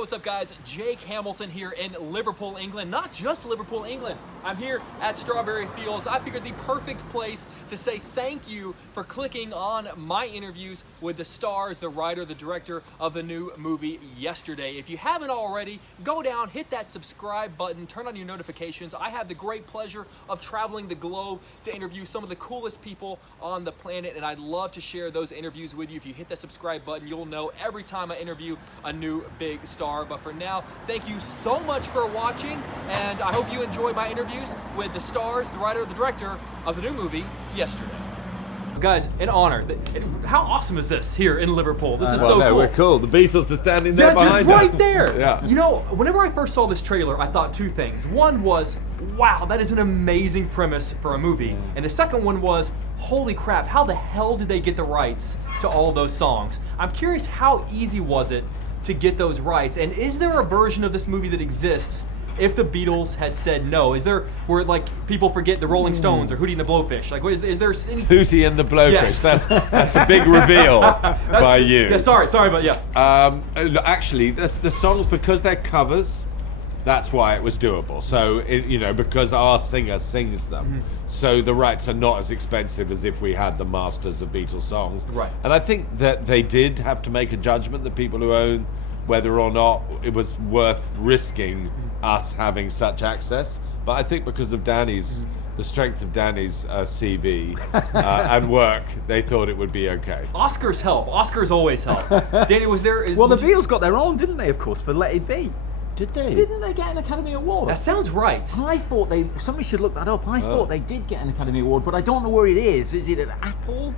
what's up guys? Jake Hamilton here in Liverpool, England. Not just Liverpool, England. I'm here at Strawberry Fields. I figured the perfect place to say thank you for clicking on my interviews with the stars, the writer, the director of the new movie Yesterday. If you haven't already, go down, hit that subscribe button, turn on your notifications. I have the great pleasure of traveling the globe to interview some of the coolest people on the planet, and I'd love to share those interviews with you. If you hit that subscribe button, you'll know every time I interview a new big star. But for now, thank you so much for watching, and I hope you enjoy my interviews with the stars, the writer, the director of the new movie Yesterday. Guys, an honor. How awesome is this here in Liverpool? This is so cool. We're cool. The Beatles are standing there behind us. Right there. Yeah. You know, whenever I first saw this trailer, I thought two things. One was, wow, that is an amazing premise for a movie. And the second one was, holy crap, how the hell did they get the rights to all those songs? I'm curious, how easy was it to get those rights? And is there a version of this movie that exists if the Beatles had said no? Is there, where like people forget the Rolling Stones or Hootie and the Blowfish? Like, is there any... Hootie and the Blowfish, yes. That's a big reveal by you. Yeah, sorry, but yeah. Actually, the songs, because they're covers, that's why it was doable. So, because our singer sings them, so the rights are not as expensive as if we had the masters of Beatles songs. Right. And I think that they did have to make a judgment, the people who own, whether or not it was worth risking us having such access. But I think because of the strength of Danny's CV and work, they thought it would be okay. Oscars help. Oscars always help. Danny, was there... Well, the Beatles got their own, didn't they, of course, for Let It Be? Did they? Didn't they get an Academy Award? That sounds right. I thought somebody should look that up. I thought they did get an Academy Award, but I don't know where it is. Is it at Apple?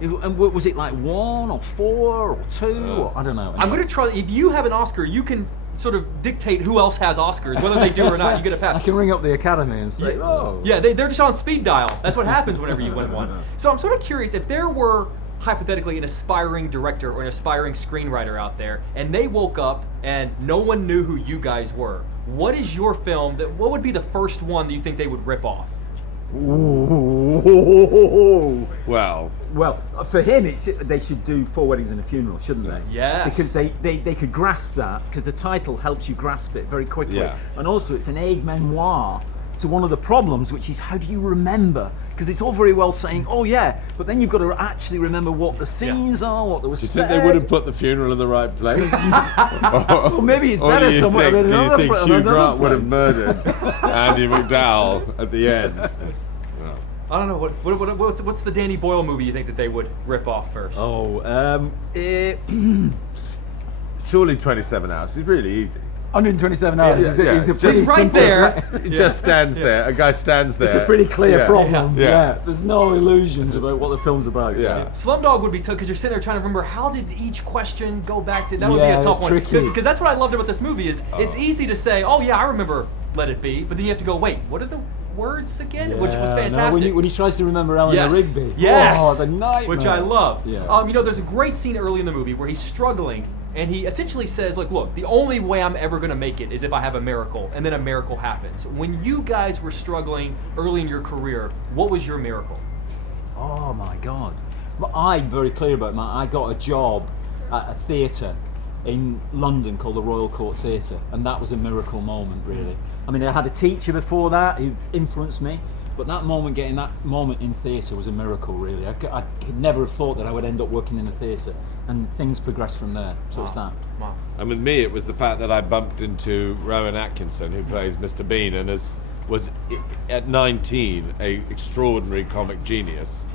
And was it like 1 or 4 or 2? Or, I don't know. I'm going to try, if you have an Oscar, you can sort of dictate who else has Oscars, whether they do or not, you get a pass. I can ring up the Academy and say, Yeah, they're just on speed dial. That's what happens whenever you win one. So I'm sort of curious, if there were, hypothetically, an aspiring director or an aspiring screenwriter out there, and they woke up and no one knew who you guys were, what is your film, what would be the first one that you think they would rip off? Ooh. Well, for him, they should do 4 Weddings and a Funeral, shouldn't they? Yes. Because they could grasp that, because the title helps you grasp it very quickly. Yeah. And also, it's an aid memoir to one of the problems, which is how do you remember? Because it's all very well saying, oh yeah, but then you've got to actually remember what the scenes are, what there was said. Do you think they would have put the funeral in the right place? Well, maybe it's better somewhere than another place. Do you think Hugh Grant would have murdered Andy McDowell at the end? I don't know, what's the Danny Boyle movie you think that they would rip off first? Surely 27 Hours is really easy. 127 hours is a pretty right simple, there. It just stands there. A guy stands there. It's a pretty clear problem. Yeah. There's no illusions about what the film's about. Yeah. Slumdog would be tough because you're sitting there trying to remember how did each question go back to. That would be a tough one. Because that's what I loved about this movie is it's easy to say, oh yeah, I remember Let It Be, but then you have to go, wait, what are the words again? Which was fantastic. No, when he tries to remember Eleanor Rigby. Yes. Oh, the nightmare. Which I love. Yeah. There's a great scene early in the movie where he's struggling. And he essentially says, look, the only way I'm ever going to make it is if I have a miracle, and then a miracle happens. When you guys were struggling early in your career, what was your miracle? Oh my God. Well, I'm very clear about mine. I got a job at a theatre in London called the Royal Court Theatre, and that was a miracle moment, really. I mean, I had a teacher before that who influenced me, but getting that moment in theatre was a miracle, really. I could never have thought that I would end up working in a theatre, and things progressed from there. So it's that. Wow. And with me, it was the fact that I bumped into Rowan Atkinson, who plays Mr. Bean, and was at 19 a extraordinary comic genius.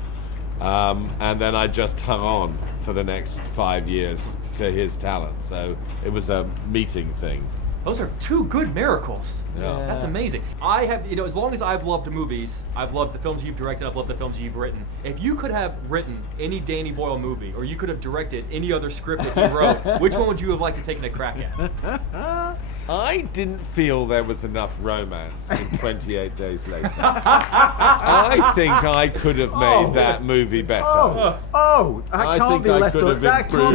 And then I just hung on for the next 5 years to his talent. So it was a meeting thing. Those are 2 good miracles. Yeah. That's amazing. I have, as long as I've loved movies, I've loved the films you've directed, I've loved the films you've written. If you could have written any Danny Boyle movie, or you could have directed any other script that you wrote, which one would you have liked to take a crack at? I didn't feel there was enough romance in 28 Days Later. I think I could have made that movie better. That can't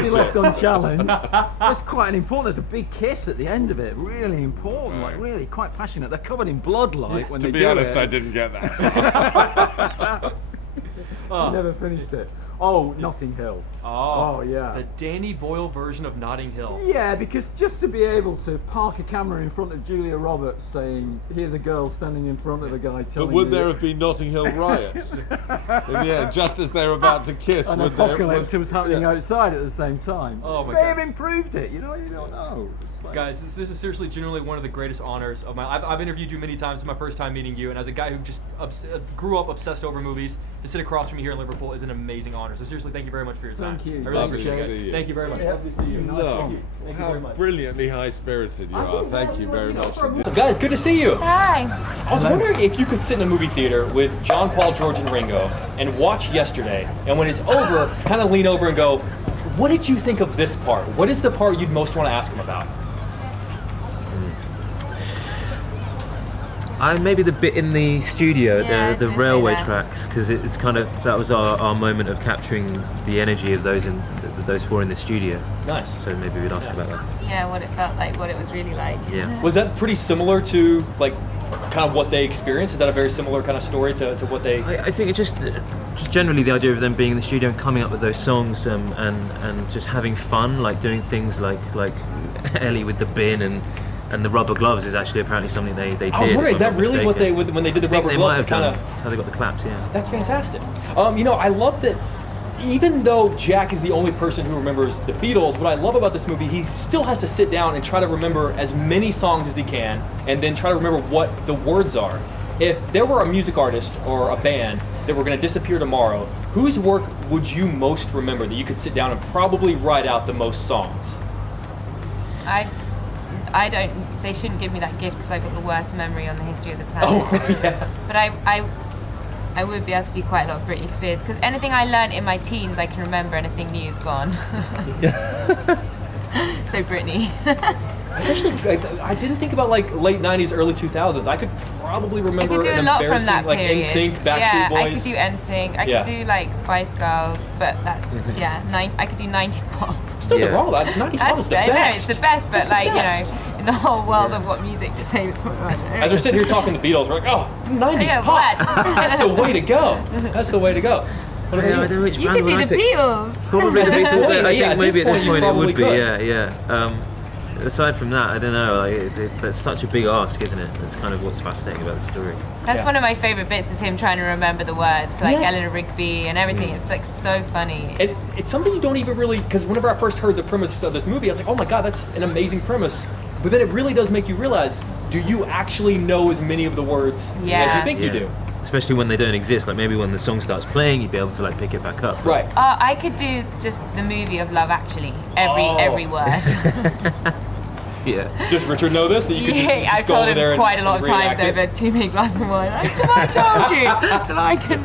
be left unchallenged. That's quite an important. There's a big kiss at the end of it. Really important, like really quite passionate. They're covered in blood, like when they do it. To be honest, I didn't get that. I never finished it. Oh, Notting Hill. Oh, yeah. The Danny Boyle version of Notting Hill. Yeah, because just to be able to park a camera in front of Julia Roberts saying, here's a girl standing in front of a guy telling But would me there have been Notting Hill riots? In the end, just as they were about to kiss, an would there... apocalypse was happening outside at the same time. Oh my May God. have improved it, you don't know. It's like- Guys, this is seriously genuinely one of the greatest honors of my life. I've interviewed you many times. It's my first time meeting you, and as a guy who just grew up obsessed over movies, to sit across from you here in Liverpool is an amazing honor. So seriously, thank you very much for your time. Thank you. I really Lovely appreciate to see it. you. Thank you very much. Yeah. Lovely to see you. Nice Look, one. Thank you how very much. brilliantly high-spirited you are. Thank you very much indeed. So guys, good to see you. Hi. I was wondering if you could sit in a movie theater with John, Paul, George, and Ringo and watch Yesterday, and when it's over, kind of lean over and go, what did you think of this part? What is the part you'd most want to ask him about? Maybe the bit in the studio, Yeah, I was the gonna say railway that. tracks, because it's kind of, that was our moment of capturing the energy of those four in the studio. Nice. So maybe we'd ask about that. Yeah, what it felt like, what it was really like. Yeah. Was that pretty similar to like kind of what they experienced? Is that a very similar kind of story to what they? I think it just generally the idea of them being in the studio and coming up with those songs and just having fun, like doing things like Ellie with the bin and the rubber gloves is actually apparently something they did. I was wondering, if is that I'm not really what mistaken. they when they did the I think rubber they gloves? might have Kind done. of. That's how they got the claps. Yeah. That's fantastic. I love that. Even though Jack is the only person who remembers the Beatles, what I love about this movie, he still has to sit down and try to remember as many songs as he can, and then try to remember what the words are. If there were a music artist or a band that were going to disappear tomorrow, whose work would you most remember that you could sit down and probably write out the most songs? I don't, they shouldn't give me that gift because I've got the worst memory on the history of the planet. Oh, yeah. But I would be able to do quite a lot of Britney Spears because anything I learned in my teens I can remember, anything new is gone. So Britney. It's actually, I didn't think about like late 90s, early 2000s. I could probably I remember could do a an lot from embarrassing that like period. NSYNC, Backstreet yeah, Boys. I could do NSYNC. I Yeah. could do like Spice Girls, but that's I could do 90s pop. There's nothing Yeah. wrong with that. 90s pop is the I know, best. it's the best, but It's the like best. you know, in the whole world of what music to say, it's what I don't know. As we're sitting here talking the Beatles, we're like, oh, 90s Yeah, pop. what? That's the way to go. That's the way to go. What about Yeah, I you? don't know which You band could do would I the pick. Beatles. Probably the At this Beatles. point, I yeah, think at maybe this at this point you point it would be. probably Yeah. Aside from that, I don't know. Like, that's such a big ask, isn't it? That's kind of what's fascinating about the story. That's Yeah. one of my favourite bits is him trying to remember the words, like Yeah. Eleanor Rigby and everything. It's like so funny. It's something you don't even really, because whenever I first heard the premise of this movie, I was like, oh my god, that's an amazing premise. But then it really does make you realize, do you actually know as many of the words as Yeah. you think you Yeah. do? Especially when they don't exist. Like maybe when the song starts playing, you'd be able to like pick it back up. Right. I could do just the movie of Love Actually, every word. Yeah. Does Richard know this? That you could just I've go told over there him quite a lot of times reenact it? over too many glasses of wine. I told you that I can.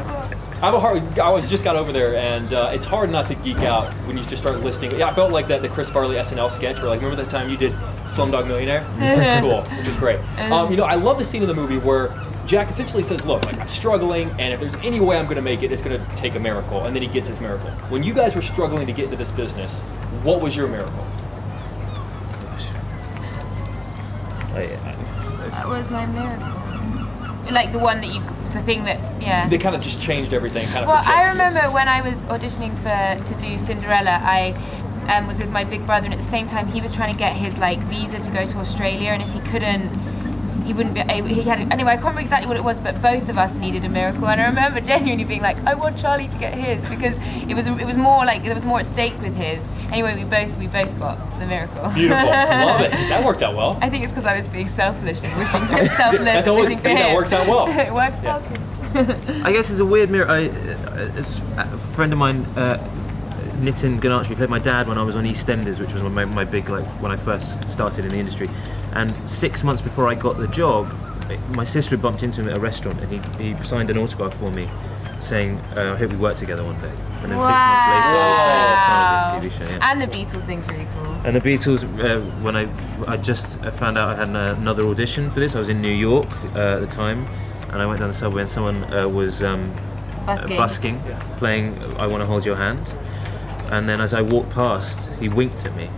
I was just got over there, and it's hard not to geek out when you just start listing. Yeah, I felt like that the Chris Farley SNL sketch, where like, remember that time you did Slumdog Millionaire? That's cool, which is great. I love the scene in the movie where Jack essentially says, "Look, like I'm struggling, and if there's any way I'm going to make it, it's going to take a miracle." And then he gets his miracle. When you guys were struggling to get into this business, what was your miracle? Gosh. That was my miracle. Like the one that the thing that, yeah. They kind of just changed everything. Kind of. Well, I projected it. remember when I was auditioning to do Cinderella, I was with my big brother, and at the same time he was trying to get his like visa to go to Australia, and if he couldn't, he wouldn't be able, he had, anyway, I can't remember exactly what it was, but both of us needed a miracle, and I remember genuinely being like, I want Charlie to get his, because it was more like, there was more at stake with his. Anyway, we both got the miracle. Beautiful, love it. That worked out well. I think it's because I was being selfish and wishing for selfless. That's and always- wishing for see, that him. works out well. It works Yeah. well, kids. I guess it's a weird mirror. A friend of mine, Nitin Ganachri, played my dad when I was on EastEnders, which was my big, like, when I first started in the industry. And 6 months before I got the job, my sister had bumped into him at a restaurant, and he signed an autograph for me, saying, "I hope we work together one day." And then 6 months later, I was signed this TV show. Yeah. And the Beatles thing's really cool. And the Beatles, when I just found out I had another audition for this, I was in New York at the time, and I went down the subway and someone was busking, playing "I Want to Hold Your Hand," and then as I walked past, he winked at me,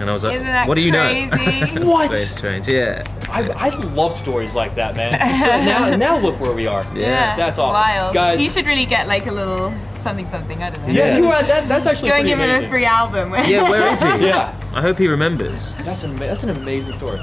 and I was like, Isn't that "What do you crazy? know?" It's What? very strange, yeah. I love stories like that, man. So now look where we are. Yeah. That's awesome. Wild. Guys. You should really get like a little something. I don't know. Yeah, you had that. That's actually Go and pretty give him a amazing. free album. Yeah, where is he? Yeah, I hope he remembers. that's an amazing story.